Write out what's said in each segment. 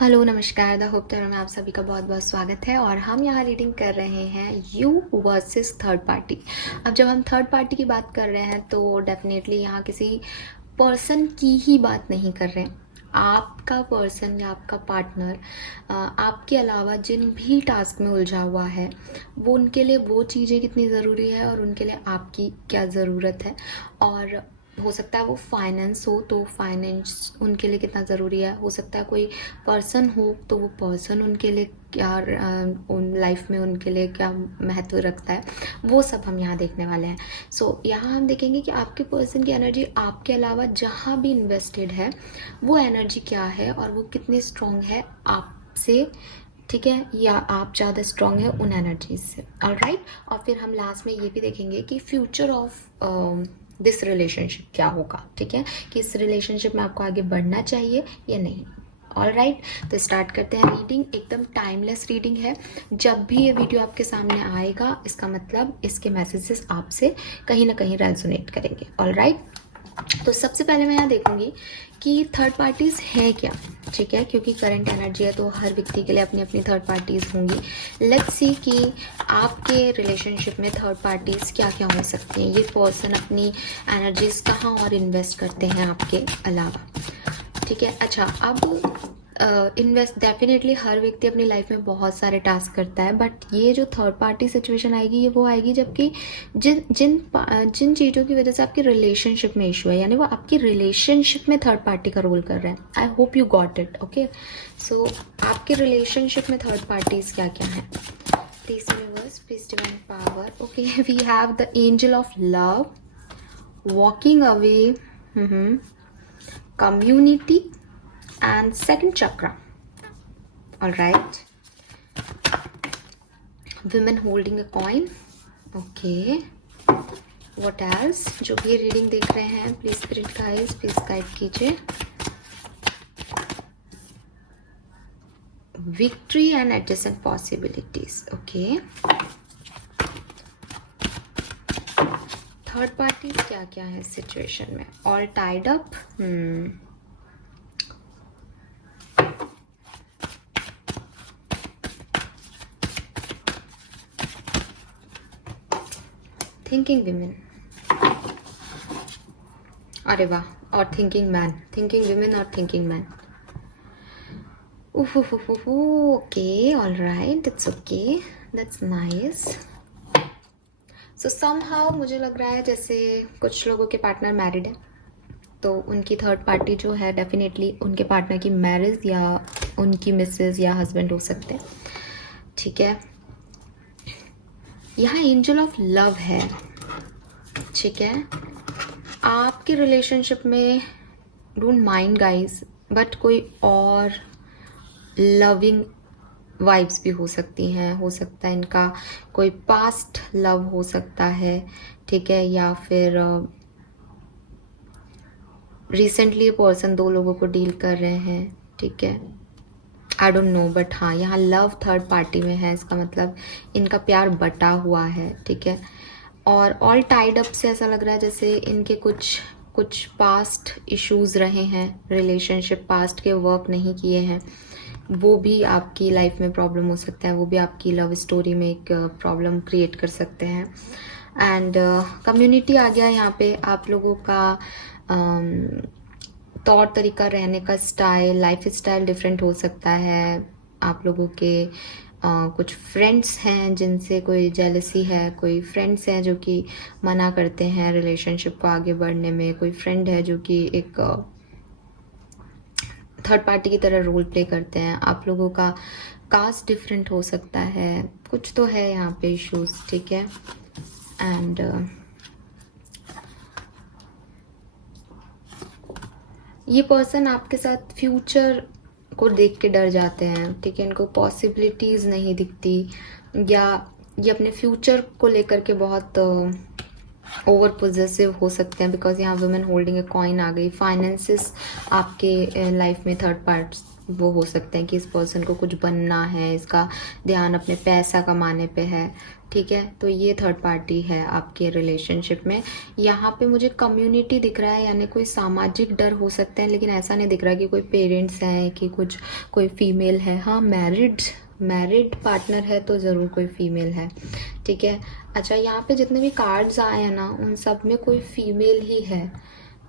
Hello नमस्कार the hope में आप सभी का बहुत बहुत स्वागत है। और हम यहाँ रीडिंग कर रहे हैं यू वर्सेस थर्ड पार्टी। अब जब हम थर्ड पार्टी की बात कर रहे हैं तो डेफिनेटली यहाँ किसी पर्सन की ही बात नहीं कर रहे हैं। आपका पर्सन या आपका पार्टनर आपके अलावा जिन भी टास्क में उलझा हुआ है वो उनके लिए वो चीज़ें कितनी ज़रूरी है और उनके लिए आपकी क्या ज़रूरत है। और हो सकता है वो फाइनेंस हो तो फाइनेंस उनके लिए कितना ज़रूरी है। हो सकता है कोई पर्सन हो तो वो पर्सन उनके लिए क्या उन लाइफ में उनके लिए क्या महत्व रखता है, वो सब हम यहाँ देखने वाले हैं। सो यहाँ हम देखेंगे कि आपके पर्सन की एनर्जी आपके अलावा जहाँ भी इन्वेस्टेड है वो एनर्जी क्या है और वो कितनी स्ट्रॉन्ग है आपसे, ठीक है, या आप ज़्यादा स्ट्रॉन्ग है उन एनर्जीज से। ऑलराइट। और फिर हम लास्ट में ये भी देखेंगे कि फ्यूचर ऑफ दिस रिलेशनशिप क्या होगा, ठीक है, कि इस रिलेशनशिप में आपको आगे बढ़ना चाहिए या नहीं। ऑलराइट, तो स्टार्ट करते हैं रीडिंग। एकदम टाइमलेस रीडिंग है। जब भी ये वीडियो आपके सामने आएगा इसका मतलब इसके मैसेजेस आपसे कहीं ना कहीं रेजोनेट करेंगे। ऑलराइट, तो सबसे पहले मैं यहाँ देखूंगी कि थर्ड पार्टीज़ हैं क्या, ठीक है, क्योंकि करंट एनर्जी है तो हर व्यक्ति के लिए अपनी अपनी थर्ड पार्टीज़ होंगी। लेट्स सी कि आपके रिलेशनशिप में थर्ड पार्टीज़ क्या क्या हो सकती हैं। ये पर्सन अपनी एनर्जीज कहाँ और इन्वेस्ट करते हैं आपके अलावा, ठीक है। अच्छा, अब इन्वेस्ट डेफिनेटली हर व्यक्ति अपनी लाइफ में बहुत सारे टास्क करता है, बट ये जो थर्ड पार्टी सिचुएशन आएगी ये वो आएगी जबकि जिन जिन जिन चीज़ों की वजह से आपकी रिलेशनशिप में इशू है, यानी वो आपकी रिलेशनशिप में थर्ड पार्टी का रोल कर रहे हैं। I hope you got it. Okay, so आपके रिलेशनशिप में थर्ड पार्टीज क्या क्या है। Please universe, please divine power. Okay, we have the angel of love, walking away, community and second chakra. All right, women holding a coin. Okay, what else? जो भी reading देख रहे हैं please spirit guides please guide कीजिए। Victory and adjacent possibilities. Okay, third party क्या क्या है situation में। All tied up, thinking women, अरे वाह, और थिंकिंग मैन, थिंकिंग विमेन और thinking man. Okay, all right, it's okay, that's nice. So somehow मुझे लग रहा है जैसे कुछ लोगों के पार्टनर मैरिड है तो उनकी थर्ड पार्टी जो है डेफिनेटली उनके पार्टनर की मैरिज या उनकी मिसेज या हस्बैंड हो सकते हैं, ठीक है। यहाँ एंजल ऑफ लव है, ठीक है। आपके रिलेशनशिप में डोंट माइंड गाइस, बट कोई और लविंग वाइब्स भी हो सकती हैं। हो सकता है इनका कोई पास्ट लव हो सकता है, ठीक है, या फिर रिसेंटली पर्सन दो लोगों को डील कर रहे हैं, ठीक है। आई डोंट नो, बट हाँ यहाँ लव थर्ड पार्टी में है, इसका मतलब इनका प्यार बटा हुआ है, ठीक है। और ऑल टाइड अप से ऐसा लग रहा है जैसे इनके कुछ कुछ पास्ट इश्यूज रहे हैं, रिलेशनशिप पास्ट के वर्क नहीं किए हैं, वो भी आपकी लाइफ में प्रॉब्लम हो सकता है, वो भी आपकी लव स्टोरी में एक प्रॉब्लम क्रिएट कर सकते हैं। एंड कम्युनिटी आ गया यहाँ पे। आप लोगों का तौर तरीका, रहने का स्टाइल, लाइफ स्टाइल डिफरेंट हो सकता है। आप लोगों के कुछ फ्रेंड्स हैं जिनसे कोई जेलसी है, कोई फ्रेंड्स हैं जो कि मना करते हैं रिलेशनशिप को आगे बढ़ने में, कोई फ्रेंड है जो कि एक थर्ड पार्टी की तरह रोल प्ले करते हैं। आप लोगों का कास्ट डिफरेंट हो सकता है, कुछ तो है यहाँ पे इश्यूज, ठीक है। एंड ये पर्सन आपके साथ फ्यूचर को देख के डर जाते हैं, ठीक है, इनको पॉसिबिलिटीज़ नहीं दिखती, या ये अपने फ्यूचर को लेकर के बहुत ओवर पोजेसिव हो सकते हैं, बिकॉज यहाँ वुमेन होल्डिंग ए कॉइन आ गई। फाइनेंसिस आपके लाइफ में थर्ड पार्ट वो हो सकते हैं कि इस पर्सन को कुछ बनना है, इसका ध्यान अपने पैसा कमाने पे है, ठीक है। तो ये थर्ड पार्टी है आपके रिलेशनशिप में। यहाँ पे मुझे कम्युनिटी दिख रहा है, यानी कोई सामाजिक डर हो सकता है, लेकिन ऐसा नहीं दिख रहा कि कोई पेरेंट्स हैं कि कुछ कोई फीमेल है। हाँ, मैरिड पार्टनर है तो ज़रूर कोई फीमेल है, ठीक है। अच्छा, यहाँ पे जितने भी कार्ड्स आए हैं ना, उन सब में कोई फीमेल ही है।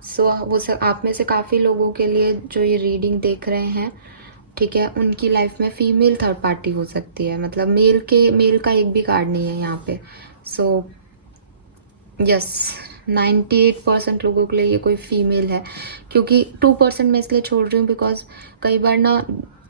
सो वो सब आप में से काफ़ी लोगों के लिए जो ये रीडिंग देख रहे हैं, ठीक है, उनकी लाइफ में फीमेल थर्ड पार्टी हो सकती है। मतलब मेल का एक भी कार्ड नहीं है यहाँ पे। सो यस, 98% लोगों के लिए ये कोई फीमेल है, क्योंकि 2% मैं इसलिए छोड़ रही हूँ बिकॉज कई बार ना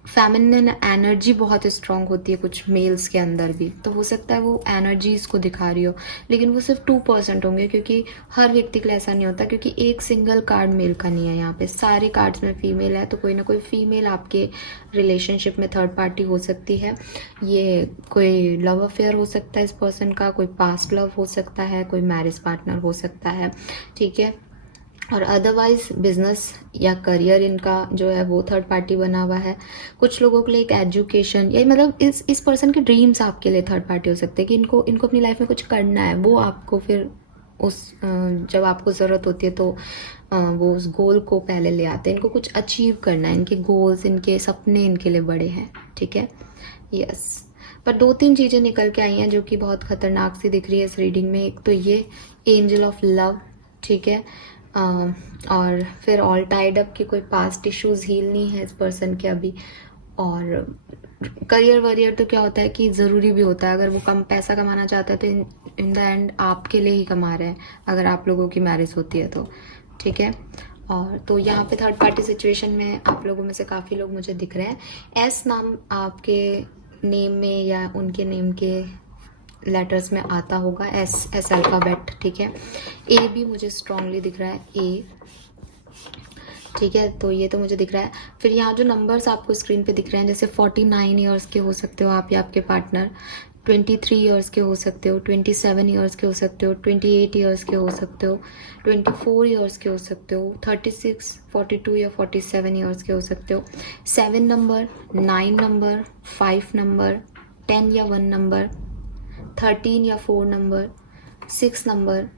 फेमिनिन एनर्जी बहुत स्ट्रांग होती है कुछ मेल्स के अंदर भी, तो हो सकता है वो एनर्जीज को दिखा रही हो, लेकिन वो सिर्फ 2% होंगे, क्योंकि हर व्यक्ति के लिए ऐसा नहीं होता, क्योंकि एक सिंगल कार्ड मेल का नहीं है यहाँ पे, सारे कार्ड्स में फीमेल है। तो कोई ना कोई फीमेल आपके रिलेशनशिप में थर्ड पार्टी हो सकती है। ये कोई लव अफेयर हो सकता है इस पर्सन का, कोई पास्ट लव हो सकता है, कोई मैरिज पार्टनर हो सकता है, ठीक है। और अदरवाइज बिजनेस या करियर इनका जो है वो थर्ड पार्टी बना हुआ है। कुछ लोगों के लिए एक एजुकेशन, या मतलब इस पर्सन के ड्रीम्स आपके लिए थर्ड पार्टी हो सकते हैं कि इनको अपनी लाइफ में कुछ करना है, वो आपको फिर जब आपको ज़रूरत होती है तो वो उस गोल को पहले ले आते हैं। इनको कुछ अचीव करना है, इनके गोल्स, इनके सपने इनके लिए बड़े हैं, ठीक है। यस, पर 2-3 चीज़ें निकल के आई हैं जो कि बहुत खतरनाक सी दिख रही है इस रीडिंग में। एक तो ये एंजल ऑफ लव, ठीक है, और फिर ऑल टाइड अप की कोई पास्ट इश्यूज हील नहीं है इस पर्सन के अभी। और करियर वरियर तो क्या होता है कि ज़रूरी भी होता है, अगर वो कम पैसा कमाना चाहता है तो इन द एंड आपके लिए ही कमा रहे हैं, अगर आप लोगों की मैरिज होती है तो, ठीक है। और तो यहाँ पे थर्ड पार्टी सिचुएशन में आप लोगों में से काफ़ी लोग मुझे दिख रहे हैं। एस नाम आपके नेम में या उनके नेम के लेटर्स में आता होगा, एस अल्फ़ाबेट, ठीक है। ए भी मुझे स्ट्रांगली दिख रहा है, ए, ठीक है। तो ये तो मुझे दिख रहा है। फिर यहाँ जो नंबर्स आपको स्क्रीन पे दिख रहे हैं, जैसे 49 ईयर्स के हो सकते हो आप या आपके पार्टनर, 23 ईयर्स के हो सकते हो, 27 ईयर्स के हो सकते हो, 28 ईयर्स के हो सकते हो, 24 ईयर्स के हो सकते हो, 36, 42 या 47 ईयर्स के हो सकते हो। 7 नंबर, 9 नंबर, 5 नंबर, 10 या 1 नंबर, 13 या 4 नंबर, 6 नंबर,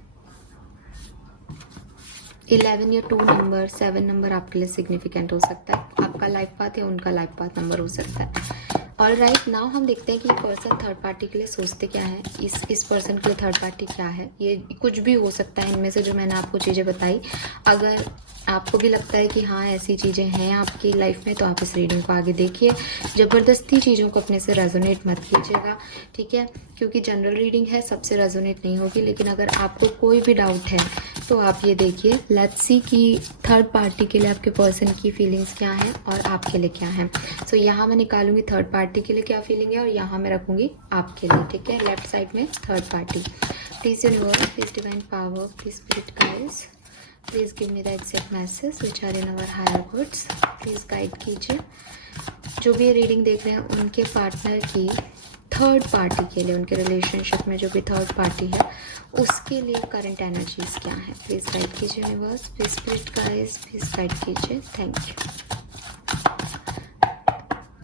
11 या 2 नंबर, 7 नंबर आपके लिए सिग्निफिकेंट हो सकता है। आपका लाइफ पाथ या उनका लाइफ पाथ नंबर हो सकता है। ऑल राइट, नाउ हम देखते हैं कि पर्सन थर्ड पार्टी के लिए सोचते क्या है, इस पर्सन के लिए थर्ड पार्टी क्या है। ये कुछ भी हो सकता है इनमें से जो मैंने आपको चीज़ें बताई। अगर आपको भी लगता है कि हाँ ऐसी चीज़ें हैं आपकी लाइफ में, तो आप इस रीडिंग को आगे देखिए। ज़बरदस्ती चीज़ों को अपने से रेजोनेट मत कीजिएगा, ठीक है, क्योंकि जनरल रीडिंग है, सबसे रेजोनेट नहीं होगी। लेकिन अगर आपको कोई भी डाउट है तो आप ये देखिए, लेट्स सी कि थर्ड पार्टी के लिए आपके पर्सन की फीलिंग्स क्या हैं और आपके लिए क्या हैं। सो यहाँ मैं निकालूंगी थर्ड पार्टी के लिए क्या फीलिंग है, और यहाँ मैं रखूंगी आपके लिए, ठीक है, लेफ्ट साइड में third party. Please universe, please divine power, please spirit guides, please give me the exact message which are in our higher goods. Please guide कीजिए जो भी रीडिंग देख रहे हैं उनके पार्टनर की थर्ड पार्टी के लिए, उनके रिलेशनशिप में जो भी थर्ड पार्टी है उसके लिए करंट एनर्जीज क्या है। प्लीज गाइड कीजिए universe, please spirit guides, please guide कीजिए, thank you.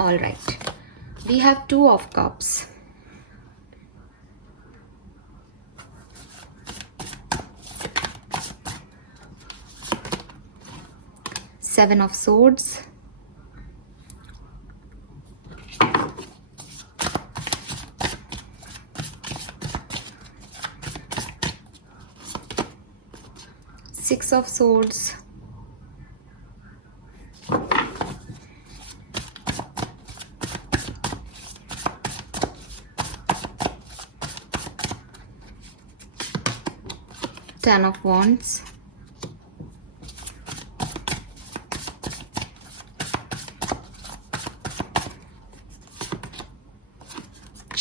All right, we have 2 of cups, Seven of Swords, Six of Swords, Ten of Wands,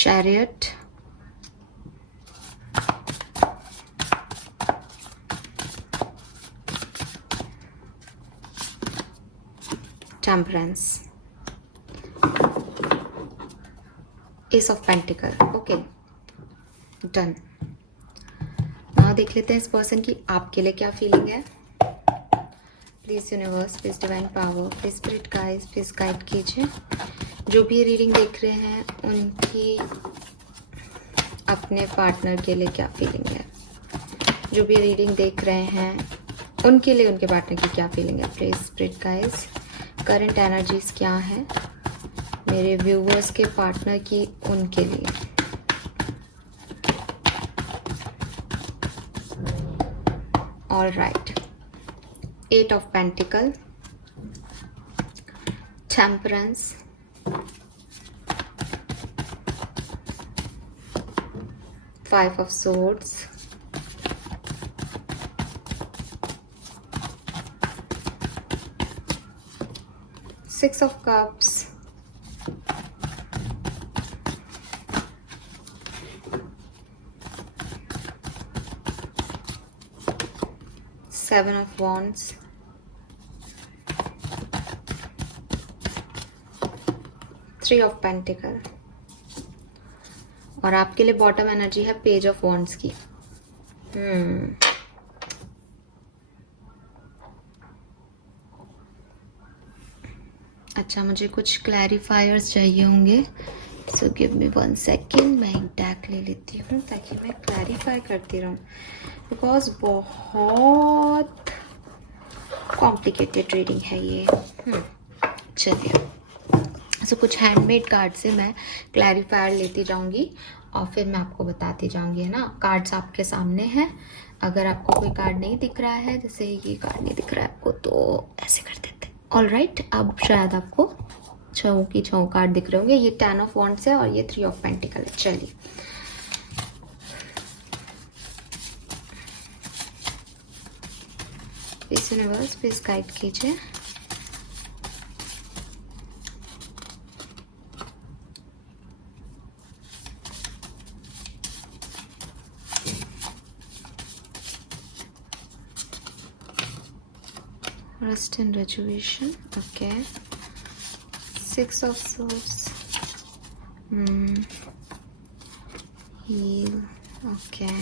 Chariot, Temperance, Ace of Pentacle. Okay, done. Now देख लेते हैं इस person की आपके लिए क्या feeling है। Please universe, please divine power, please spirit guides, please guide कीजिए। जो भी रीडिंग देख रहे हैं उनकी अपने पार्टनर के लिए क्या फीलिंग है। जो भी रीडिंग देख रहे हैं उनके लिए उनके पार्टनर की क्या फीलिंग है। Please spirit guides, current energies क्या है मेरे व्यूवर्स के पार्टनर की उनके लिए। All right, 8 of pentacle, temperance, five of swords, six of cups, seven of wands, three of pentacle, और आपके लिए बॉटम एनर्जी है पेज ऑफ वॉन्ड्स की। अच्छा, मुझे कुछ क्लैरिफायर्स चाहिए होंगे, सो गिव मी 1 सेकेंड। मैं एक टैग ले लेती हूँ ताकि मैं क्लैरिफाई करती रहूँ, बिकॉज बहुत कॉम्प्लिकेटेड रीडिंग है ये। चलिए, सो कुछ हैंडमेड कार्ड से मैं क्लैरिफायर लेती जाऊंगी और फिर मैं आपको बताती जाऊंगी, है ना। कार्ड्स आपके सामने हैं, अगर आपको कोई कार्ड नहीं दिख रहा है, जैसे ये कार्ड नहीं दिख रहा है आपको, तो ऐसे कर देते हैं। ऑल राइट, अब शायद आपको 6 की 6 कार्ड दिख रहे होंगे। ये 10 ऑफ वॉन्ड्स है और ये 3 ऑफ पेंटिकल है। चलिए, प्लीज यूनिवर्स, प्लीज गाइड कीजिए। Rest and rejuvenation, okay. 6 of swords, heal, okay.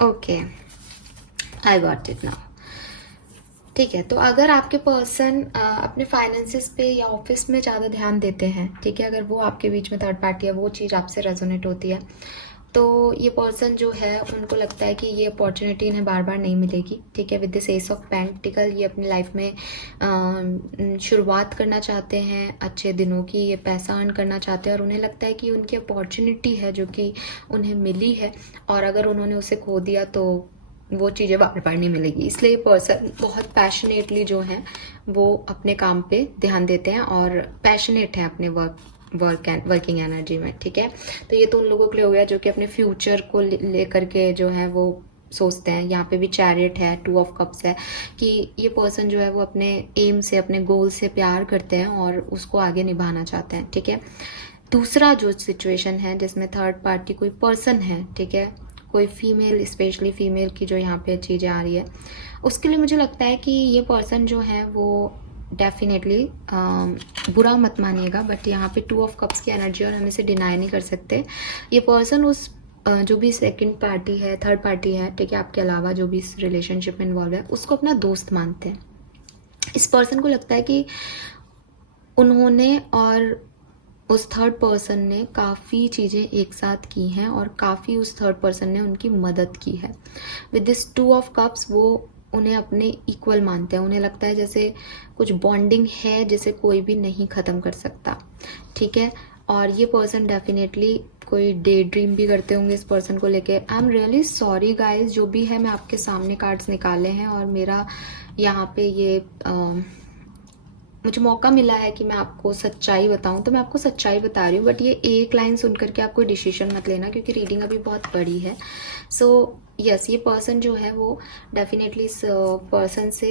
Okay, I got it now. ठीक है, तो अगर आपके पर्सन अपने फाइनेंसेस पे या ऑफिस में ज़्यादा ध्यान देते हैं, ठीक है, अगर वो आपके बीच में थर्ड पार्टी है, वो चीज़ आपसे रेजोनेट होती है, तो ये पर्सन जो है उनको लगता है कि ये अपॉर्चुनिटी इन्हें बार बार नहीं मिलेगी। ठीक है, with this S of pentacle ये अपनी लाइफ में शुरुआत करना चाहते हैं अच्छे दिनों की, ये पैसा अर्न करना चाहते हैं और उन्हें लगता है कि उनकी अपॉर्चुनिटी है जो कि उन्हें मिली है, और अगर उन्होंने उसे खो दिया तो वो चीज़ें बार बार नहीं मिलेगी। इसलिए पर्सन बहुत पैशनेटली जो है वो अपने काम पे ध्यान देते हैं और पैशनेट है अपने वर्किंग एनर्जी में। ठीक है, तो ये तो उन लोगों के लिए हो गया जो कि अपने फ्यूचर को लेकर के जो है वो सोचते हैं। यहाँ पे भी चैरियट है, 2 ऑफ कप्स है कि ये पर्सन जो है वो अपने एम से, अपने गोल से प्यार करते हैं और उसको आगे निभाना चाहते हैं। ठीक है, दूसरा जो सिचुएशन है जिसमें थर्ड पार्टी कोई पर्सन है, ठीक है, कोई फीमेल, स्पेशली फीमेल की जो यहाँ पे चीज़ें आ रही है, उसके लिए मुझे लगता है कि ये पर्सन जो है वो डेफिनेटली बुरा मत मानिएगा, बट यहाँ पे 2 ऑफ कप्स की एनर्जी और हम इसे डिनाई नहीं कर सकते। ये पर्सन उस जो भी सेकंड पार्टी है, थर्ड पार्टी है, ठीक है, आपके अलावा जो भी इस रिलेशनशिप में इन्वॉल्व है, उसको अपना दोस्त मानते हैं। इस पर्सन को लगता है कि उन्होंने और उस थर्ड पर्सन ने काफ़ी चीज़ें एक साथ की हैं और काफ़ी उस थर्ड पर्सन ने उनकी मदद की है। विद दिस 2 ऑफ कप्स वो उन्हें अपने इक्वल मानते हैं। उन्हें लगता है जैसे कुछ बॉन्डिंग है जिसे कोई भी नहीं ख़त्म कर सकता। ठीक है, और ये पर्सन डेफिनेटली कोई डे ड्रीम भी करते होंगे इस पर्सन को लेके। I am really sorry guys, जो भी है मैं आपके सामने कार्ड्स निकाले हैं और मेरा यहाँ पे ये मुझे मौका मिला है कि मैं आपको सच्चाई बताऊं, तो मैं आपको सच्चाई बता रही हूँ। बट ये एक लाइन सुन करके आप कोई डिसीजन मत लेना क्योंकि रीडिंग अभी बहुत बड़ी है। सो यस, ये पर्सन जो है वो डेफिनेटली इस पर्सन से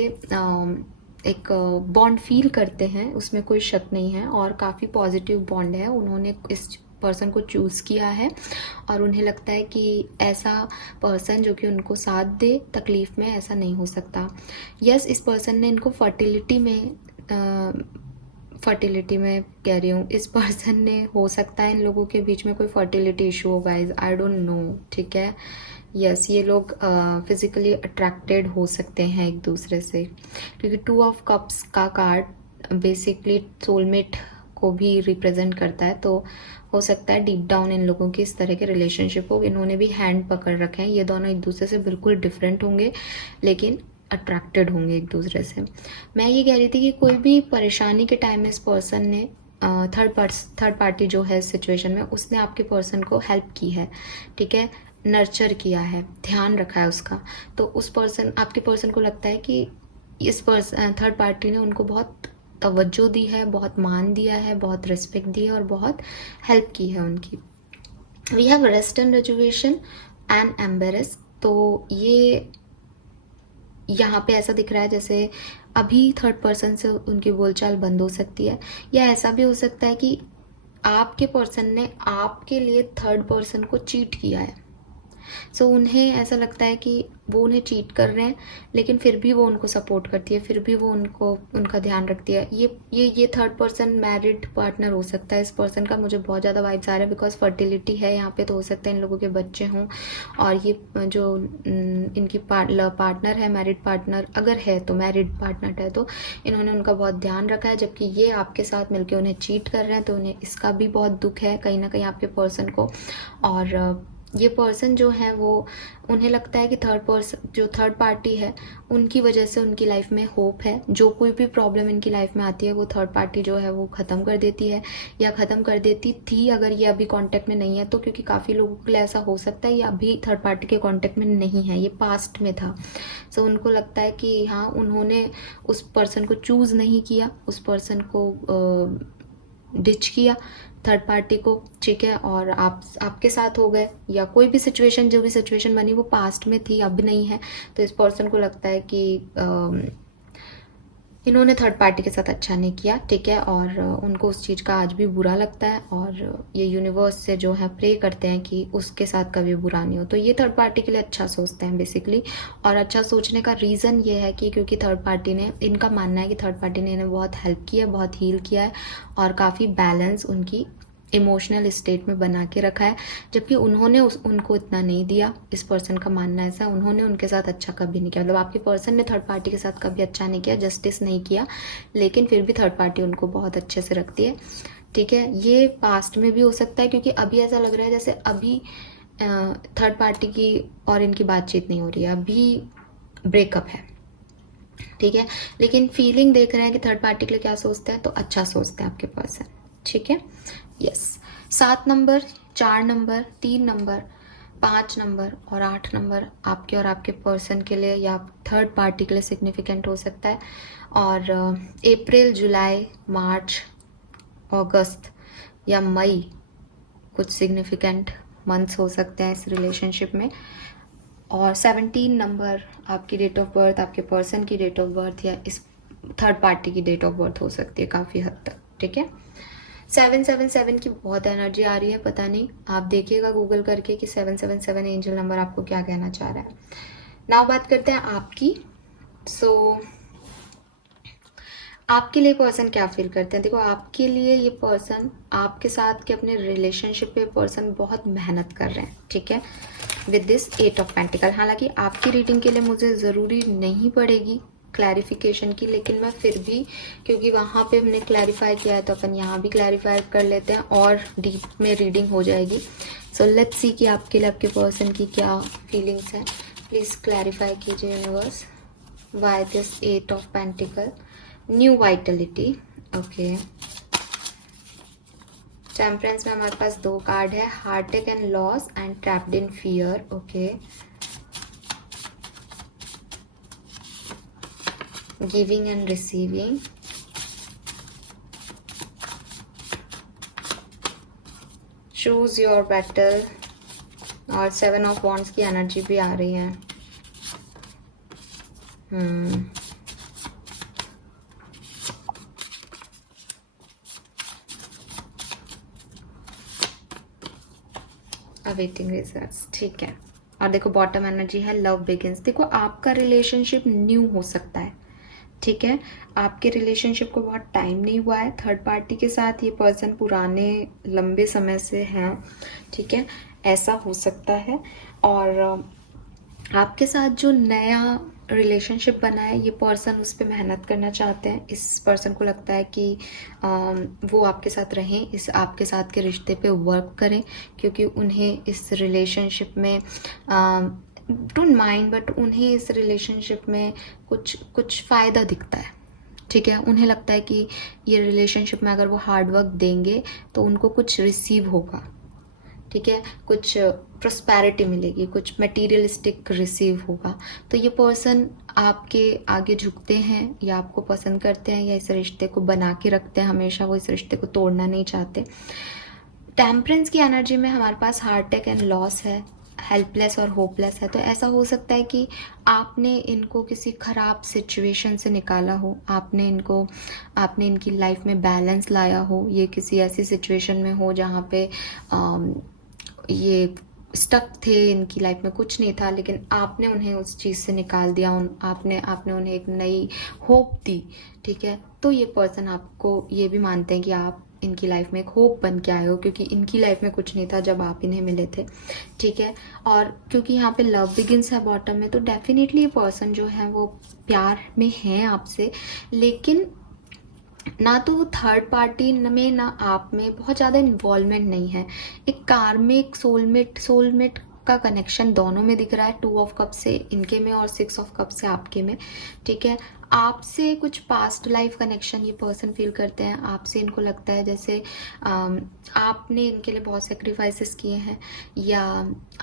एक बॉन्ड फील करते हैं, उसमें कोई शक नहीं है और काफ़ी पॉजिटिव बॉन्ड है। उन्होंने इस पर्सन को चूज़ किया है और उन्हें लगता है कि ऐसा पर्सन जो कि उनको साथ दे तकलीफ़ में, ऐसा नहीं हो सकता। यस, इस पर्सन ने इनको फर्टिलिटी में कह रही हूँ, इस पर्सन ने, हो सकता है इन लोगों के बीच में कोई फर्टिलिटी इशू हो गाइस, आई डोंट नो, ठीक है। यस, ये लोग फिजिकली अट्रैक्टेड हो सकते हैं एक दूसरे से, क्योंकि 2 ऑफ कप्स का कार्ड बेसिकली सोलमेट को भी रिप्रेजेंट करता है। तो हो सकता है डीप डाउन इन लोगों की इस तरह के रिलेशनशिप हो। इन्होंने भी हैंड पकड़ रखे हैं, ये दोनों एक दूसरे से बिल्कुल डिफरेंट होंगे लेकिन अट्रैक्टेड होंगे एक दूसरे से। मैं ये कह रही थी कि कोई भी परेशानी के टाइम में इस पर्सन ने थर्ड पार्टी जो है इस सिचुएशन में, उसने आपके पर्सन को हेल्प की है, ठीक है, नर्चर किया है, ध्यान रखा है उसका। तो उस पर्सन, आपके पर्सन को लगता है कि इस पर्सन, थर्ड पार्टी ने उनको बहुत तवज्जो दी है, बहुत मान दिया है, बहुत रिस्पेक्ट दी है और बहुत हेल्प की है उनकी। We have rest and reservation and embarrass. तो ये यहाँ पे ऐसा दिख रहा है जैसे अभी थर्ड पर्सन से उनकी बोलचाल बंद हो सकती है, या ऐसा भी हो सकता है कि आपके पर्सन ने आपके लिए थर्ड पर्सन को चीट किया है। सो उन्हें ऐसा लगता है कि वो उन्हें चीट कर रहे हैं लेकिन फिर भी वो उनको सपोर्ट करती है, फिर भी वो उनका ध्यान रखती है। ये थर्ड पर्सन मैरिड पार्टनर हो सकता है इस पर्सन का। मुझे बहुत ज़्यादा वाइब्स आ रहे हैं बिकॉज फर्टिलिटी है यहाँ पे, तो हो सकता है इन लोगों के बच्चे हों। और ये जो इनकी पार्टनर है, मैरिड पार्टनर अगर है तो, मैरिड पार्टनर है तो इन्होंने उनका बहुत ध्यान रखा है, जबकि ये आपके साथ मिलकर उन्हें चीट कर रहे हैं, तो उन्हें इसका भी बहुत दुख है कहीं ना कहीं आपके पर्सन को। और ये पर्सन जो है वो, उन्हें लगता है कि थर्ड पार्टी है उनकी वजह से उनकी लाइफ में होप है। जो कोई भी प्रॉब्लम इनकी लाइफ में आती है वो थर्ड पार्टी जो है वो ख़त्म कर देती है, या ख़त्म कर देती थी अगर ये अभी कांटेक्ट में नहीं है तो, क्योंकि काफ़ी लोगों के लिए ऐसा हो सकता है ये अभी थर्ड पार्टी के कांटेक्ट में नहीं है, ये पास्ट में था। सो उनको लगता है कि हाँ, उन्होंने उस पर्सन को चूज़ नहीं किया, उस पर्सन को डिच किया, थर्ड पार्टी को, ठीक है, और आपके साथ हो गए, या कोई भी सिचुएशन, जो भी सिचुएशन बनी वो पास्ट में थी, अब नहीं है। तो इस पर्सन को लगता है कि इन्होंने थर्ड पार्टी के साथ अच्छा नहीं किया, ठीक है, और उनको उस चीज़ का आज भी बुरा लगता है, और ये यूनिवर्स से जो है प्रे करते हैं कि उसके साथ कभी बुरा नहीं हो। तो ये थर्ड पार्टी के लिए अच्छा सोचते हैं बेसिकली, और अच्छा सोचने का रीज़न ये है कि क्योंकि थर्ड पार्टी ने, इनका मानना है कि थर्ड पार्टी ने इन्हें बहुत हेल्प किया है, बहुत हील किया है, और काफ़ी बैलेंस उनकी इमोशनल स्टेट में बना के रखा है, जबकि उन्होंने उनको इतना नहीं दिया। इस पर्सन का मानना ऐसा, उन्होंने उनके साथ अच्छा कभी नहीं किया, मतलब आपके पर्सन ने थर्ड पार्टी के साथ कभी अच्छा नहीं किया, जस्टिस नहीं किया, लेकिन फिर भी थर्ड पार्टी उनको बहुत अच्छे से रखती है, ठीक है। ये पास्ट में भी हो सकता है, क्योंकि अभी ऐसा लग रहा है जैसे अभी थर्ड पार्टी की और इनकी बातचीत नहीं हो रही है, अभी ब्रेकअप है, ठीक है, लेकिन फीलिंग देख रहे हैं कि थर्ड पार्टी के लिए क्या सोचते हैं, तो अच्छा सोचते हैं आपके पर्सन, ठीक है। Yes, 7 number, 4 number, 3 number, 5 number और 8 नंबर आपके और आपके पर्सन के लिए या थर्ड पार्टी के लिए सिग्निफिकेंट हो सकता है। और अप्रैल, जुलाई, मार्च, अगस्त या मई कुछ सिग्निफिकेंट मंथ्स हो सकते हैं इस रिलेशनशिप में। और 17 नंबर आपकी डेट ऑफ बर्थ, आपके पर्सन की डेट ऑफ बर्थ, या इस थर्ड पार्टी की डेट ऑफ बर्थ हो सकती है काफ़ी हद तक, ठीक है। 777 की बहुत एनर्जी आ रही है, पता नहीं, आप देखिएगा गूगल करके कि 777 एंजल नंबर आपको क्या कहना चाह रहा है। नाउ बात करते हैं आपकी। आपके लिए पर्सन क्या फील करते हैं। देखो, आपके लिए ये पर्सन, आपके साथ के अपने रिलेशनशिप पे पर्सन बहुत मेहनत कर रहे हैं, ठीक है, विद दिस 8 ऑफ पेंटिकल। हालांकि आपकी रीडिंग के लिए मुझे ज़रूरी नहीं पड़ेगी क्लैरिफिकेशन की, लेकिन मैं फिर भी, क्योंकि वहाँ पे हमने क्लैरिफाई किया है तो अपन यहाँ भी क्लैरिफाई कर लेते हैं और डीप में रीडिंग हो जाएगी। सो लेट्स सी कि आपके लिए आपके पर्सन की क्या फीलिंग्स हैं। प्लीज़ क्लैरिफाई कीजिए universe, why this 8 of pentacle, new Vitality, okay. Temperance में हमारे पास 2 कार्ड है, Heartect and loss and trapped in fear, okay. Giving and receiving, choose your battle, और 7 ऑफ वॉन्ड्स की एनर्जी भी आ रही है। अवेटिंग रिजल्ट्स, ठीक है। और देखो बॉटम एनर्जी है लव बिगिंस। देखो आपका रिलेशनशिप न्यू हो सकता है, ठीक है। आपके रिलेशनशिप को बहुत टाइम नहीं हुआ है थर्ड पार्टी के साथ, ये पर्सन पुराने लंबे समय से हैं, ठीक है, ऐसा हो सकता है। और आपके साथ जो नया रिलेशनशिप बना है, ये पर्सन उस पर मेहनत करना चाहते हैं। इस पर्सन को लगता है कि वो आपके साथ रहें, इस आपके साथ के रिश्ते पे वर्क करें, क्योंकि उन्हें इस रिलेशनशिप में डोंट माइंड, बट उन्हें इस रिलेशनशिप में कुछ फ़ायदा दिखता है, ठीक है। उन्हें लगता है कि ये रिलेशनशिप में अगर वो हार्ड वर्क देंगे तो उनको कुछ रिसीव होगा, ठीक है, कुछ प्रॉस्पेरिटी मिलेगी, कुछ मटेरियलिस्टिक रिसीव होगा। तो ये पर्सन आपके आगे झुकते हैं, या आपको पसंद करते हैं, या इस रिश्ते को बना के रखते हैं हमेशा, वो इस रिश्ते को तोड़ना नहीं चाहते। टेम्परेंस की एनर्जी में हमारे पास हार्ट अटैक एंड लॉस है, हेल्पलेस और होपलेस है। तो ऐसा हो सकता है कि आपने इनको किसी ख़राब सिचुएशन से निकाला हो, आपने इनकी लाइफ में बैलेंस लाया हो, ये किसी ऐसी सिचुएशन में हो जहाँ पे ये स्टक थे, इनकी लाइफ में कुछ नहीं था, लेकिन आपने उन्हें उस चीज़ से निकाल दिया, आपने उन्हें एक नई होप दी, ठीक है। तो ये पर्सन आपको ये भी मानते हैं कि आप इनकी लाइफ में एक होप बन के आए हो, क्योंकि इनकी लाइफ में कुछ नहीं था जब आप इन्हें मिले थे, ठीक है। और क्योंकि यहाँ पे लव बिगिंस है बॉटम में, तो डेफिनेटली ये पर्सन जो है वो प्यार में है आपसे, लेकिन ना तो वो थर्ड पार्टी में ना आप में बहुत ज़्यादा इन्वॉल्वमेंट नहीं है। एक कार्मिक सोलमेट का कनेक्शन दोनों में दिख रहा है, 2 ऑफ कप से इनके में और 6 ऑफ कप से आपके में, ठीक है। आपसे कुछ पास्ट लाइफ कनेक्शन ये पर्सन फील करते हैं, आपसे इनको लगता है जैसे आपने इनके लिए बहुत सेक्रीफाइसेस किए हैं, या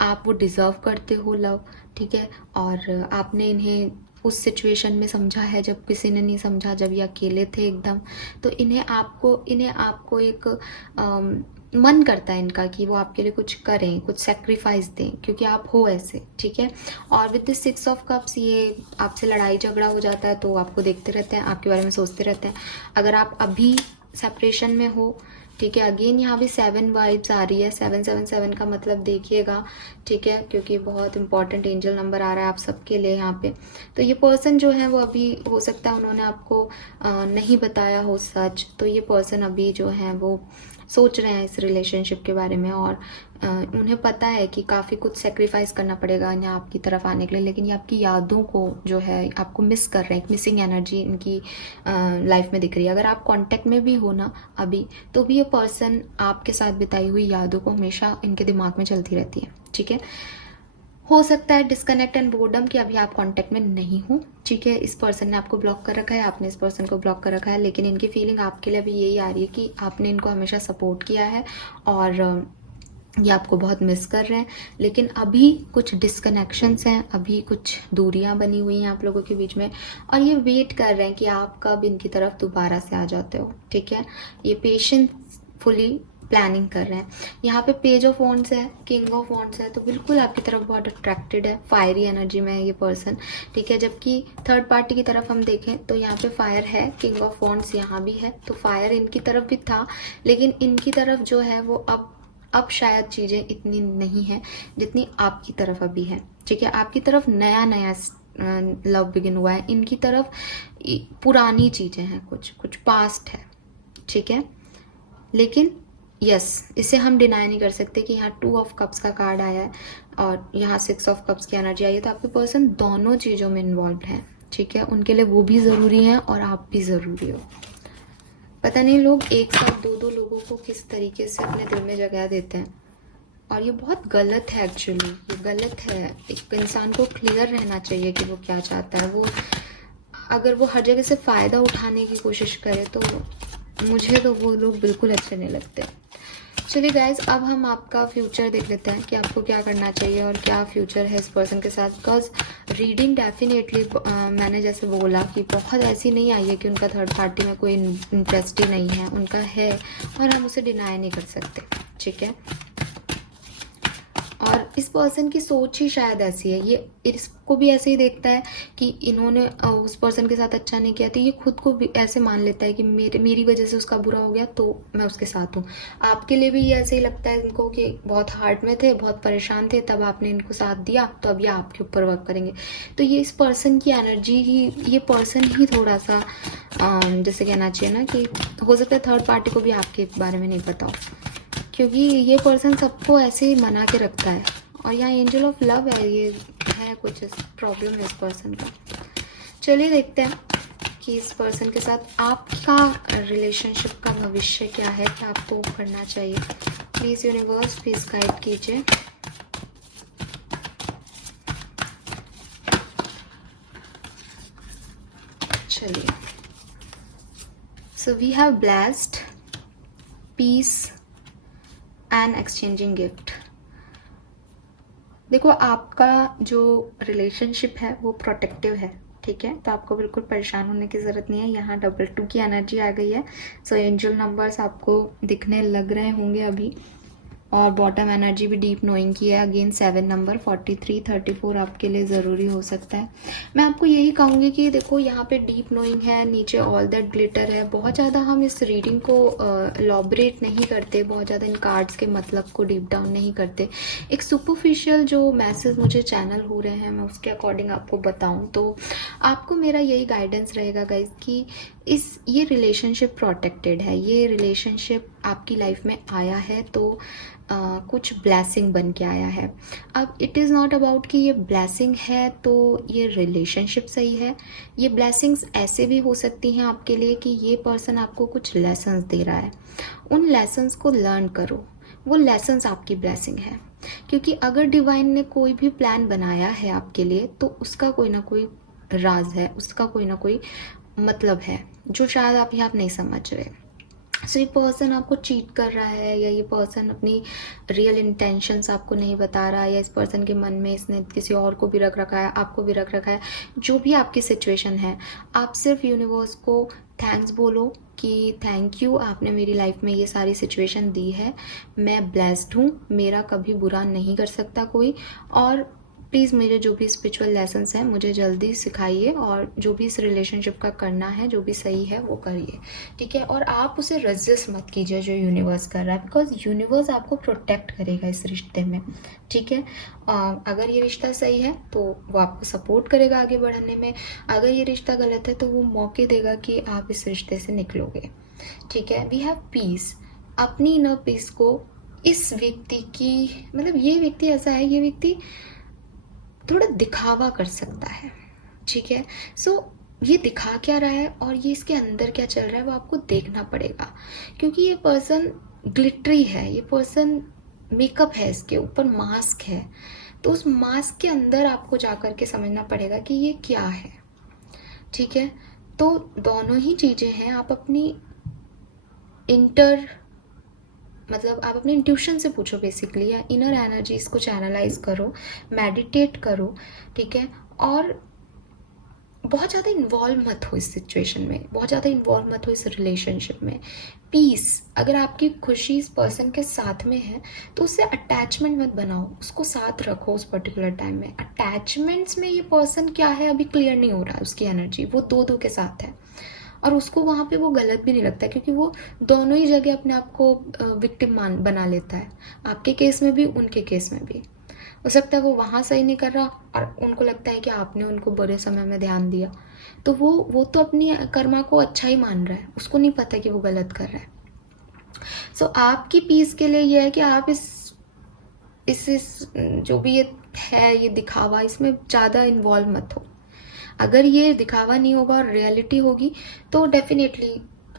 आप वो डिज़र्व करते हो लव, ठीक है। और आपने इन्हें उस सिचुएशन में समझा है जब किसी ने नहीं समझा, जब ये अकेले थे एकदम। तो इन्हें आपको एक मन करता है इनका कि वो आपके लिए कुछ करें, कुछ सेक्रीफाइस दें, क्योंकि आप हो ऐसे, ठीक है। और विद दिस 6 ऑफ कप्स ये आपसे लड़ाई झगड़ा हो जाता है, तो आपको देखते रहते हैं, आपके बारे में सोचते रहते हैं। अगर आप अभी सेपरेशन में हो, ठीक है, अगेन यहाँ भी 7 वाइब्स आ रही है, 777 का मतलब देखिएगा, ठीक है, क्योंकि बहुत इंपॉर्टेंट एंजल नंबर आ रहा है आप सबके लिए यहाँ पे। तो ये पर्सन जो है वो अभी हो सकता है उन्होंने आपको नहीं बताया हो सच, तो ये पर्सन अभी जो है वो सोच रहे हैं इस रिलेशनशिप के बारे में, और उन्हें पता है कि काफ़ी कुछ सेक्रीफाइस करना पड़ेगा यहाँ आपकी तरफ आने के लिए, लेकिन ये आपकी यादों को जो है आपको मिस कर रहे हैं। एक मिसिंग एनर्जी इनकी लाइफ में दिख रही है। अगर आप कांटेक्ट में भी हो ना अभी, तो भी ये पर्सन आपके साथ बिताई हुई यादों को हमेशा इनके दिमाग में चलती रहती है, ठीक है। हो सकता है डिस्कनेक्ट एंड बोर्डम कि अभी आप कांटेक्ट में नहीं हो, ठीक है। इस पर्सन ने आपको ब्लॉक कर रखा है, आपने इस पर्सन को ब्लॉक कर रखा है, लेकिन इनकी फीलिंग आपके लिए अभी यही आ रही है कि आपने इनको हमेशा सपोर्ट किया है और ये आपको बहुत मिस कर रहे हैं। लेकिन अभी कुछ डिस्कनेक्शंस हैं, अभी कुछ दूरियां बनी हुई हैं आप लोगों के बीच में, और ये वेट कर रहे हैं कि आप कब इनकी तरफ दोबारा से आ जाते हो, ठीक है। ये पेशेंसफुली प्लानिंग कर रहे हैं। यहाँ पे पेज ऑफ वॉन्ड्स है, किंग ऑफ वॉन्ड्स है, तो बिल्कुल आपकी तरफ बहुत अट्रैक्टेड है, फायरी एनर्जी में है ये पर्सन, ठीक है। जबकि थर्ड पार्टी की तरफ हम देखें तो यहाँ पे फायर है, किंग ऑफ वॉन्ड्स यहाँ भी है, तो फायर इनकी तरफ भी था, लेकिन इनकी तरफ जो है वो अब शायद चीज़ें इतनी नहीं है जितनी आपकी तरफ अभी है, ठीक है। आपकी तरफ नया लव बिगिन हुआ है, इनकी तरफ पुरानी चीज़ें हैं, कुछ पास्ट है, ठीक है। लेकिन यस, इसे हम डिनाई नहीं कर सकते कि यहाँ 2 ऑफ कप्स का कार्ड आया है और यहाँ 6 ऑफ कप्स की एनर्जी आई है, तो आपके पर्सन दोनों चीज़ों में इन्वॉल्व हैं, ठीक है। उनके लिए वो भी ज़रूरी है और आप भी ज़रूरी हो। पता नहीं लोग एक साथ 2 लोगों को किस तरीके से अपने दिल में जगह देते हैं, और ये बहुत गलत है एक्चुअली, ये गलत है। एक इंसान को क्लियर रहना चाहिए कि वो क्या चाहता है। वो अगर वो हर जगह से फ़ायदा उठाने की कोशिश करे तो मुझे तो वो लोग बिल्कुल अच्छे नहीं लगते। चलिए गाइज, अब हम आपका फ्यूचर देख लेते हैं कि आपको क्या करना चाहिए और क्या फ्यूचर है इस पर्सन के साथ। बिकॉज रीडिंग डेफिनेटली मैंने जैसे बोला कि बहुत ऐसी नहीं आई है कि उनका थर्ड पार्टी में कोई इंटरेस्ट ही नहीं है, उनका है और हम उसे डिनाई नहीं कर सकते, ठीक है। और इस पर्सन की सोच ही शायद ऐसी है, ये इसको भी ऐसे ही देखता है कि इन्होंने उस पर्सन के साथ अच्छा नहीं किया, तो ये खुद को भी ऐसे मान लेता है कि मेरी वजह से उसका बुरा हो गया तो मैं उसके साथ हूँ। आपके लिए भी ये ऐसे ही लगता है इनको कि बहुत हार्ट में थे, बहुत परेशान थे, तब आपने इनको साथ दिया, तो अब ये आपके ऊपर वर्क करेंगे। तो ये इस पर्सन की एनर्जी ही, ये पर्सन ही थोड़ा सा जैसे कहना चाहिए ना कि हो सकता है थर्ड पार्टी को भी आपके बारे में नहीं पता हो, क्योंकि ये पर्सन सबको ऐसे ही मना के रखता है। और यहाँ एंजल ऑफ लव है, ये है कुछ प्रॉब्लम है इस पर्सन का। चलिए देखते हैं कि इस पर्सन के साथ आपका रिलेशनशिप का भविष्य क्या है, क्या आपको करना चाहिए। प्लीज़ यूनिवर्स प्लीज़ गाइड कीजिए। चलिए, so we have blessed, peace and exchanging gift. देखो, आपका जो रिलेशनशिप है वो प्रोटेक्टिव है, ठीक है, तो आपको बिल्कुल परेशान होने की ज़रूरत नहीं है। यहाँ 2 की एनर्जी आ गई है। सो एंजल नंबर्स आपको दिखने लग रहे होंगे अभी, और बॉटम एनर्जी भी डीप नोइंग की है। अगेन 7 नंबर 43 34 आपके लिए ज़रूरी हो सकता है। मैं आपको यही कहूँगी कि देखो, यहाँ पे डीप नोइंग है, नीचे ऑल दैट ग्लिटर है। बहुत ज़्यादा हम इस रीडिंग को लॉबरेट नहीं करते, बहुत ज़्यादा इन कार्ड्स के मतलब को डीप डाउन नहीं करते। एक सुपरफिशियल जो मैसेज मुझे चैनल हो रहे हैं, मैं उसके अकॉर्डिंग आपको बताऊँ तो आपको मेरा यही गाइडेंस रहेगा गाइज कि ये रिलेशनशिप प्रोटेक्टेड है, ये रिलेशनशिप आपकी लाइफ में आया है तो कुछ ब्लेसिंग बन के आया है। अब इट इज़ नॉट अबाउट कि ये ब्लेसिंग है तो ये रिलेशनशिप सही है। ये ब्लेसिंग्स ऐसे भी हो सकती हैं आपके लिए कि ये पर्सन आपको कुछ लेसन्स दे रहा है, उन लेसन्स को लर्न करो, वो लेसन्स आपकी ब्लेसिंग है। क्योंकि अगर डिवाइन ने कोई भी प्लान बनाया है आपके लिए तो उसका कोई ना कोई राज है, उसका कोई ना कोई मतलब है जो शायद आप यहाँ नहीं समझ रहे। सो ये पर्सन आपको चीट कर रहा है, या ये पर्सन अपनी रियल इंटेंशंस आपको नहीं बता रहा है, या इस पर्सन के मन में इसने किसी और को भी रख रखा है, आपको भी रख रखा है। जो भी आपकी सिचुएशन है, आप सिर्फ यूनिवर्स को थैंक्स बोलो कि थैंक यू, आपने मेरी लाइफ में ये सारी सिचुएशन दी है, मैं ब्लेस्ड हूँ, मेरा कभी बुरा नहीं कर सकता कोई, और प्लीज़ मेरे जो भी स्पिरिचुअल लेसन्स हैं मुझे जल्दी सिखाइए, और जो भी इस रिलेशनशिप का करना है, जो भी सही है वो करिए, ठीक है। और आप उसे रेजिस्ट मत कीजिए जो यूनिवर्स कर रहा है, बिकॉज यूनिवर्स आपको प्रोटेक्ट करेगा इस रिश्ते में, ठीक है। अगर ये रिश्ता सही है तो वो आपको सपोर्ट करेगा आगे बढ़ने में, अगर ये रिश्ता गलत है तो वो मौके देगा कि आप इस रिश्ते से निकलोगे, ठीक है। वी हैव पीस, अपनी इनर पीस को इस व्यक्ति की, मतलब ये व्यक्ति ऐसा है, ये व्यक्ति थोड़ा दिखावा कर सकता है, ठीक है। सो ये दिखा क्या रहा है और ये इसके अंदर क्या चल रहा है वो आपको देखना पड़ेगा, क्योंकि ये पर्सन ग्लिटरी है, ये पर्सन मेकअप है, इसके ऊपर मास्क है, तो उस मास्क के अंदर आपको जा कर के समझना पड़ेगा कि ये क्या है, ठीक है। तो दोनों ही चीज़ें हैं। आप अपनी मतलब आप अपने इंट्यूशन से पूछो बेसिकली, या इनर एनर्जीज को चैनलाइज करो, मेडिटेट करो, ठीक है। और बहुत ज़्यादा इन्वॉल्व मत हो इस सिचुएशन में, बहुत ज़्यादा इन्वॉल्व मत हो इस रिलेशनशिप में। पीस, अगर आपकी खुशी इस पर्सन के साथ में है तो उससे अटैचमेंट मत बनाओ, उसको साथ रखो उस पर्टिकुलर टाइम में। अटैचमेंट्स में ये पर्सन क्या है अभी क्लियर नहीं हो रहा है, उसकी एनर्जी वो दो के साथ है, और उसको वहाँ पे वो गलत भी नहीं लगता, क्योंकि वो दोनों ही जगह अपने आप को विक्टिम बना लेता है, आपके केस में भी उनके केस में भी। हो सकता है वो वहाँ सही नहीं कर रहा और उनको लगता है कि आपने उनको बुरे समय में ध्यान दिया, तो वो तो अपनी कर्मा को अच्छा ही मान रहा है, उसको नहीं पता कि वो गलत कर रहा है। सो आपकी पीस के लिए ये है कि आप इस जो भी ये है, ये दिखावा, इसमें ज़्यादा इन्वॉल्व मत हो। अगर ये दिखावा नहीं होगा और रियलिटी होगी तो डेफिनेटली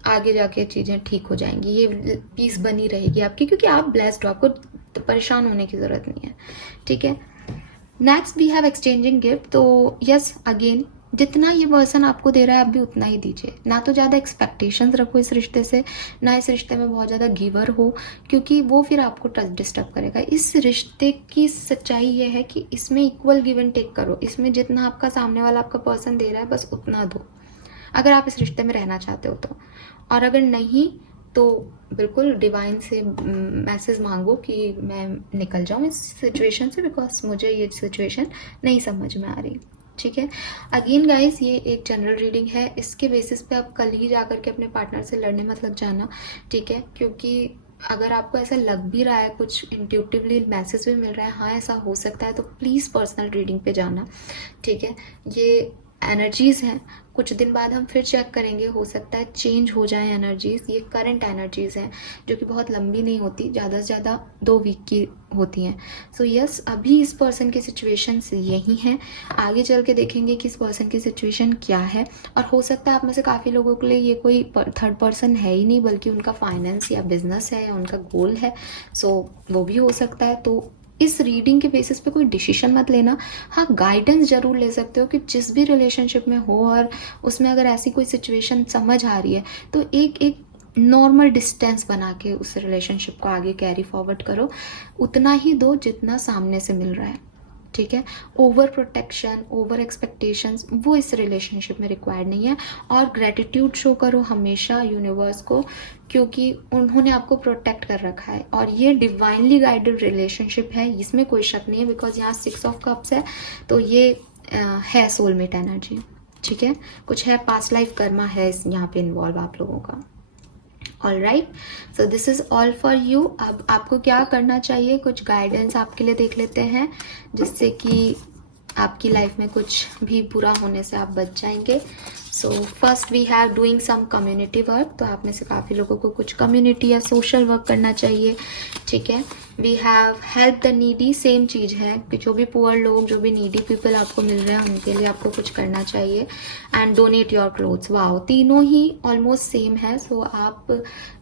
आगे जाके चीज़ें ठीक हो जाएंगी, ये पीस बनी रहेगी आपकी, क्योंकि आप ब्लेस्ड हो, आपको परेशान होने की ज़रूरत नहीं है, ठीक है। Next we have exchanging gift. तो यस, अगेन जितना ये पर्सन आपको दे रहा है आप भी उतना ही दीजिए, ना तो ज़्यादा एक्सपेक्टेशंस रखो इस रिश्ते से, ना इस रिश्ते में बहुत ज़्यादा गिवर हो, क्योंकि वो फिर आपको डिस्टर्ब करेगा। इस रिश्ते की सच्चाई ये है कि इसमें इक्वल गिव एंड टेक करो, इसमें जितना आपका सामने वाला आपका पर्सन दे रहा है बस उतना दो, अगर आप इस रिश्ते में रहना चाहते हो तो। और अगर नहीं तो बिल्कुल डिवाइन से मैसेज मांगो कि मैं निकल जाऊँ इस सिचुएशन से, बिकॉज मुझे ये सिचुएशन नहीं समझ में आ रही। ठीक है, अगेन गाइस ये एक जनरल रीडिंग है, इसके बेसिस पे आप कल ही जा कर के अपने पार्टनर से लड़ने मत लग जाना। ठीक है, क्योंकि अगर आपको ऐसा लग भी रहा है, कुछ इंट्यूटिवली मैसेज भी मिल रहा है हाँ ऐसा हो सकता है, तो प्लीज़ पर्सनल रीडिंग पे जाना। ठीक है, ये एनर्जीज़ हैं, कुछ दिन बाद हम फिर चेक करेंगे, हो सकता है चेंज हो जाए एनर्जीज़। ये करंट एनर्जीज़ हैं जो कि बहुत लंबी नहीं होती, ज़्यादा से ज़्यादा 2 वीक की होती हैं। सो यस, अभी इस पर्सन की सिचुएशन यही हैं, आगे चल के देखेंगे कि इस पर्सन की सिचुएशन क्या है। और हो सकता है आप में से काफ़ी लोगों के लिए ये कोई थर्ड पर्सन है ही नहीं, बल्कि उनका फाइनेंस या बिजनेस है या उनका गोल है। सो वो भी हो सकता है। तो इस रीडिंग के बेसिस पे कोई डिसीजन मत लेना, हाँ गाइडेंस जरूर ले सकते हो कि जिस भी रिलेशनशिप में हो और उसमें अगर ऐसी कोई सिचुएशन समझ आ रही है तो एक नॉर्मल डिस्टेंस बना के उस रिलेशनशिप को आगे कैरी फॉरवर्ड करो, उतना ही दो जितना सामने से मिल रहा है। ठीक है, ओवर प्रोटेक्शन, ओवर एक्सपेक्टेशंस वो इस रिलेशनशिप में रिक्वायर्ड नहीं है। और ग्रेटिट्यूड शो करो हमेशा यूनिवर्स को, क्योंकि उन्होंने आपको प्रोटेक्ट कर रखा है और ये डिवाइनली गाइडेड रिलेशनशिप है, इसमें कोई शक नहीं है। बिकॉज यहाँ 6 ऑफ कप्स है, तो ये है सोलमेट एनर्जी। ठीक है, कुछ है पास्ट लाइफ कर्मा है यहाँ पे इन्वॉल्व आप लोगों का। All right, so this is all for you. अब आपको क्या करना चाहिए, कुछ गाइडेंस आपके लिए देख लेते हैं, जिससे कि आपकी लाइफ में कुछ भी बुरा होने से आप बच जाएंगे। So first we have doing some community work, तो आप में से काफ़ी लोगों को कुछ कम्युनिटी या सोशल वर्क करना चाहिए। ठीक है, we have help the needy, same चीज़ है कि जो भी पुअर लोग, जो भी नीडी पीपल आपको मिल रहे हैं उनके लिए आपको कुछ करना चाहिए। And donate your clothes, wow, तीनों ही ऑलमोस्ट सेम है। सो आप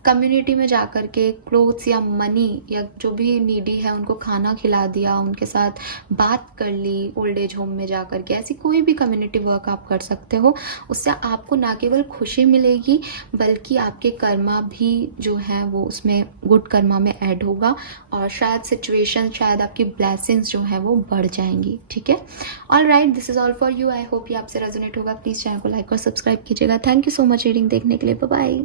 कम्युनिटी में जा कर के क्लोथ्स या मनी या जो भी नीडी है उनको खाना खिला दिया, उनके साथ बात कर ली, ओल्ड एज होम में जा कर के, ऐसी कोई भी कम्युनिटी वर्क आप कर सकते हो। उससे आपको ना केवल खुशी मिलेगी बल्कि आपके कर्मा भी जो है वो उसमें गुड कर्मा में ऐड होगा और शायद सिचुएशन, शायद आपकी ब्लेसिंग्स जो है वो बढ़ जाएंगी। ठीक है, all right, this is all for you. I hope ये आपसे रेजोनेट होगा। प्लीज़ चैनल को लाइक और सब्सक्राइब कीजिएगा। Thank you so much reading देखने के लिए। Bye bye.